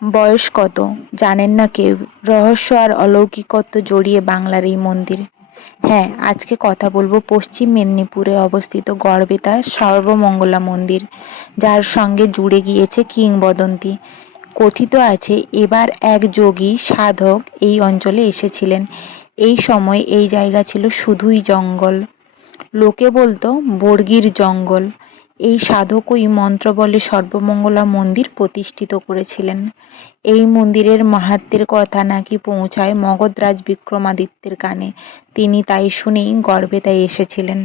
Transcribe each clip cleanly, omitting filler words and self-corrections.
বয়স কত জানেন না কেউ, রহস্য আর অলৌকিকত্ব জড়িয়ে বাংলার এই মন্দির। হ্যাঁ, আজকে কথা বলবো পশ্চিম মেদিনীপুরে অবস্থিত গড়বেতার সর্বমঙ্গলা মন্দির, যার সঙ্গে জুড়ে গিয়েছে কিংবদন্তি। কথিত আছে এবার এক যোগী সাধক এই অঞ্চলে এসেছিলেন। এই সময় এই জায়গা ছিল শুধুই জঙ্গল, লোকে বলতো বর্গির জঙ্গল। এই সাধকই মন্ত্র বলে সর্বমঙ্গলা মন্দির প্রতিষ্ঠিত করেছিলেন। এই মন্দিরের মাহাত্ম্যের কথা নাকি পৌঁছায় মগধরাজ বিক্রমাদিত্যের কানে। তিনি তাই শুনেই গড়বেতায় এসেছিলেন।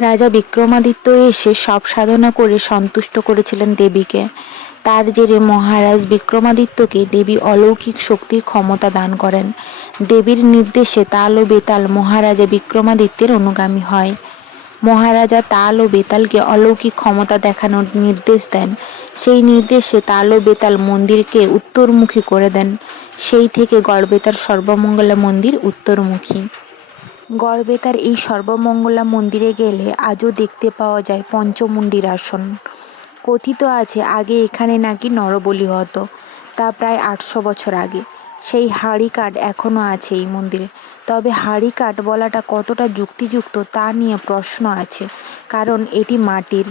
রাজা বিক্রমাদিত্য এসে সব সাধনা করে সন্তুষ্ট করেছিলেন দেবীকে। তার জেরে মহারাজ বিক্রমাদিত্যকে দেবী অলৌকিক শক্তির ক্ষমতা দান করেন। দেবীর নির্দেশে তাল ও বেতাল মহারাজা বিক্রমাদিত্যের অনুগামী হয়। মহারাজা তাল ও বেতালকে অলৌকিক ক্ষমতা দেখানোর নির্দেশ দেন। সেই নির্দেশে তাল ও বেতাল মন্দিরকে উত্তরমুখী করে দেন। সেই থেকে গড়বেতার সর্বমঙ্গলা মন্দির উত্তরমুখী। গড়বেতার এই সর্বমঙ্গলা মন্দিরে গেলে আজও দেখতে পাওয়া যায় পঞ্চমুণ্ডির আসন। কথিত আছে আগে এখানে নাকি নরবলি হতো, তা প্রায় ৮০০ বছর আগে। সেই হাঁড়ি কাঠ এখনো আছে এই মন্দিরে। তবে হাঁড়ি কাঠ বলাটা কতটা যুক্তিযুক্ত তা নিয়ে প্রশ্ন আছে, কারণ এটি মাটির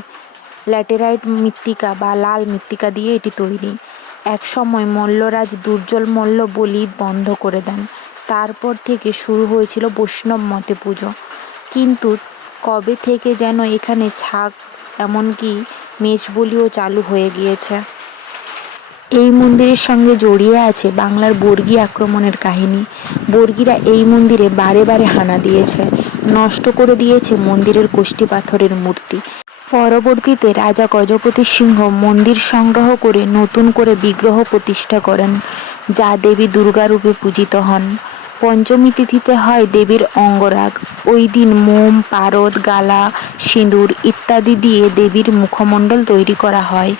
ল্যাটেরাইট মৃত্তিকা বা লাল মৃত্তিকা দিয়ে এটি তৈরি। একসময় মল্লরাজ দুর্জল মল্ল বলি বন্ধ করে দেন। তারপর থেকে শুরু হয়েছিল বৈষ্ণব মতে পুজো। কিন্তু কবে থেকে যেন এখানে ছাগ, এমনকি মেষ বলিও চালু হয়ে গিয়েছে। এই মন্দিরের সঙ্গে জড়িয়ে আছে বাংলার বর্গী আক্রমণের কাহিনী। বর্গীরা এই মন্দিরে বারে বারে হানা দিয়েছে, নষ্ট করে দিয়েছে মন্দিরের কোষ্ঠী পাথরের মূর্তি। পরবর্তীতে রাজা গজপতি সিংহ মন্দির সংগ্রহ করে নতুন করে বিগ্রহ প্রতিষ্ঠা করেন, যা দেবী দুর্গা রূপে পূজিত হন। পঞ্চমী তিথিতে হয় দেবীর অঙ্গরাগ। ওই দিন মোম, পারদ, গালা, সিঁদুর ইত্যাদি দিয়ে দেবীর মুখমণ্ডল তৈরি করা হয়।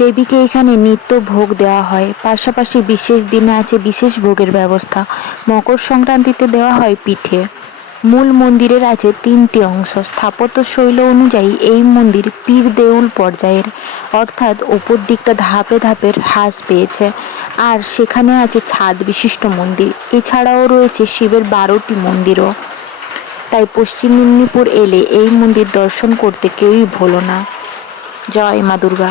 দেবীকে এখানে নিত্য ভোগ দেওয়া হয়। পাশাপাশি বিশেষ দিনে আছে বিশেষ ভোগের ব্যবস্থা। মকর সংক্রান্তিতে দেওয়া হয় পিঠে। মূল মন্দিরের আছে ৩টি অংশ। স্থাপত্য শৈলী অনুযায়ী এই মন্দির পীর দেউল পর্যায়ের, অর্থাৎ ওপর দিকটা ধাপে ধাপে হ্রাস পেয়েছে, আর সেখানে আছে ছাদ বিশিষ্ট মন্দির। এছাড়াও রয়েছে শিবের ১২টি মন্দিরও। তাই পশ্চিম মেদিনীপুর এলে এই মন্দির দর্শন করতে কেউই ভোলো না। জয় মা দুর্গা।